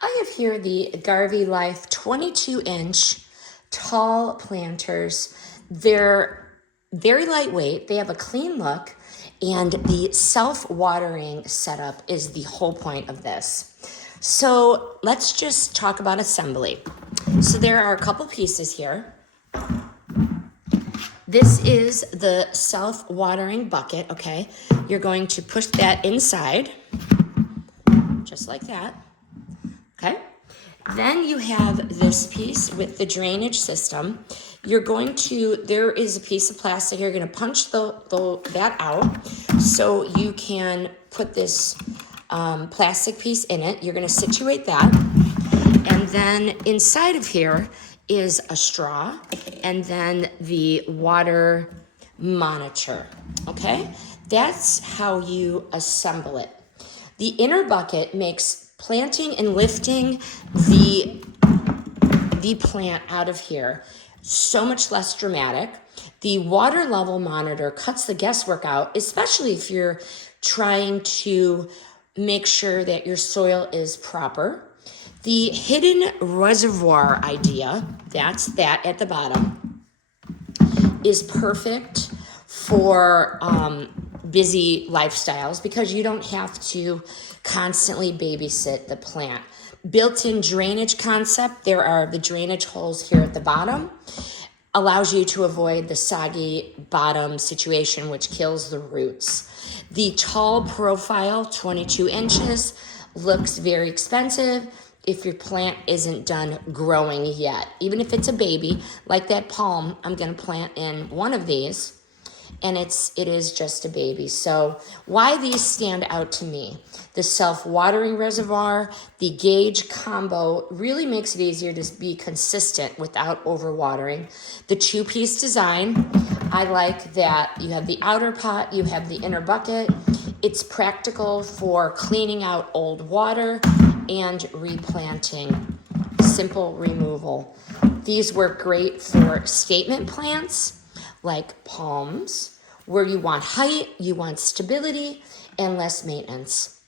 I have here the GarveeLife 22-inch tall planters. They're very lightweight. They have a clean look, and the self-watering setup is the whole point of this. So let's just talk about assembly. So there are a couple pieces here. This is the self-watering bucket, okay? You're going to push that inside, just like that, okay? Then you have this piece with the drainage system. You're going to, there is a piece of plastic, you're gonna punch that out so you can put this plastic piece in it. You're gonna situate that. And then inside of here is a straw and then the water monitor, okay? That's how you assemble it. The inner bucket makes planting and lifting the plant out of here so much less dramatic. The water level monitor cuts the guesswork out, especially if you're trying to make sure that your soil is proper. The hidden reservoir idea, that's that at the bottom, is perfect for busy lifestyles because you don't have to constantly babysit the plant. Built-in drainage concept, there are the drainage holes here at the bottom, allows you to avoid the soggy bottom situation which kills the roots. The tall profile, 22 inches, looks very expensive if your plant isn't done growing yet. Even if it's a baby, like that palm, I'm gonna plant in one of these, and it is just a baby. So why these stand out to me? The self-watering reservoir, the gauge combo really makes it easier to be consistent without overwatering. The two-piece design, I like that you have the outer pot, you have the inner bucket. It's practical for cleaning out old water and replanting, simple removal. These work great for statement plants like palms, where you want height, you want stability, and less maintenance.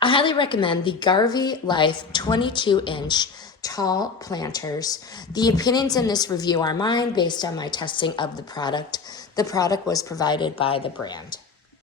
I highly recommend the GarveeLife 22-inch tall planters. The opinions in this review are mine based on my testing of the product. The product was provided by the brand.